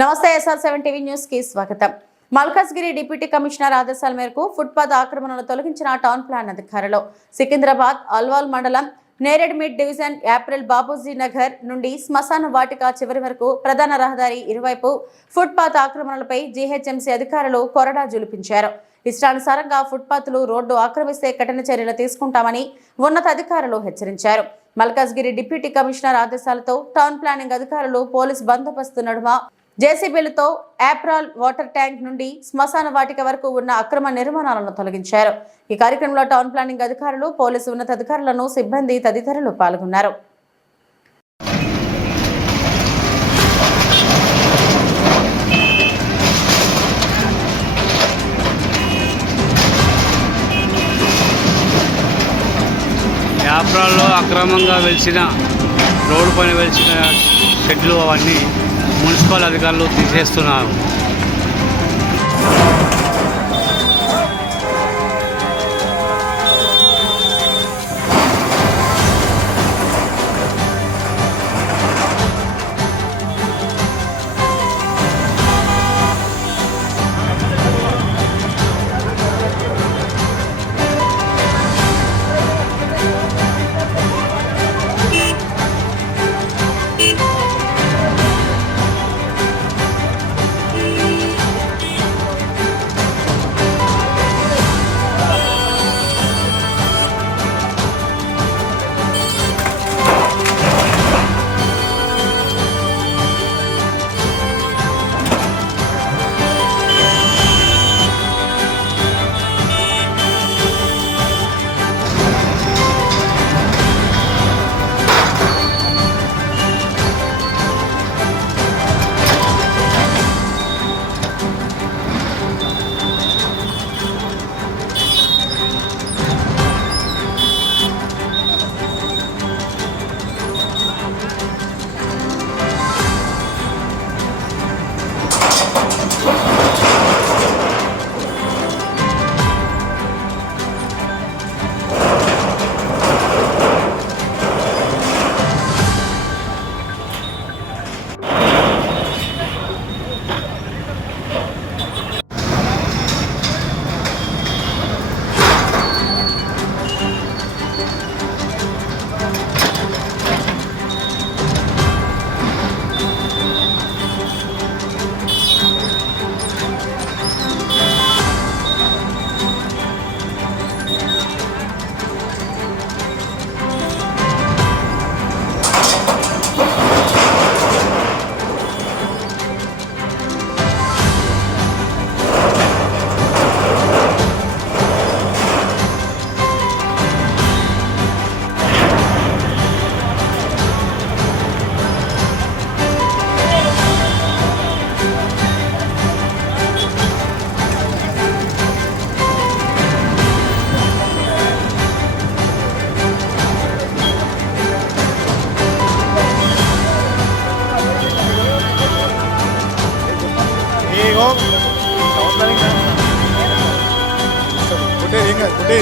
నమస్తే SR seven TV న్యూస్కి స్వాగతం. మల్కాజ్గిరి డిప్యూటీ కమిషనర్ ఆదేశాల మేరకు ఫుట్పాత్ ఆక్రమణలు తొలగించిన టౌన్ ప్లాన్ అధికారులు సికింద్రాబాద్ అల్వాల్ మండలం నేరేడ్మిడ్ డివిజన్ ఏప్రిల్ బాబూజీ నగర్ నుండి శ్మశాన వాటిక చివరి వరకు ప్రధాన రహదారి ఇరువైపు ఫుట్పాత్ ఆక్రమణలపై జీహెచ్ఎంసీ అధికారులు కొరడా జులిపించారు. ఇష్టానుసారంగా ఫుట్పాత్లు రోడ్డు ఆక్రమిస్తే కఠిన చర్యలు తీసుకుంటామని ఉన్నతాధికారులు హెచ్చరించారు. మల్కాజ్గిరి డిప్యూటీ కమిషనర్ ఆదేశాలతో టౌన్ ప్లానింగ్ అధికారులు పోలీస్ బందోబస్తు నడుమ జేసీబీలతో ఏప్రాల్ వాటర్ ట్యాంక్ నుండి శ్మశాన వాటిక వరకు ఉన్న అక్రమ నిర్మాణాలను తొలగించారు. ఈ కార్యక్రమంలో టౌన్ ప్లానింగ్ అధికారులు పోలీసు ఉన్నతాధికారులను సిబ్బంది తదితరులు పాల్గొన్నారు. యాప్రాల్లో అక్రమంగా వెలిసిన రోడ్డు పైన వెలిసిన షెడ్లు అవన్నీ మున్సిపల్ అధికారులు తీసేస్తున్నారు கொண்டே இருங்க கொண்டே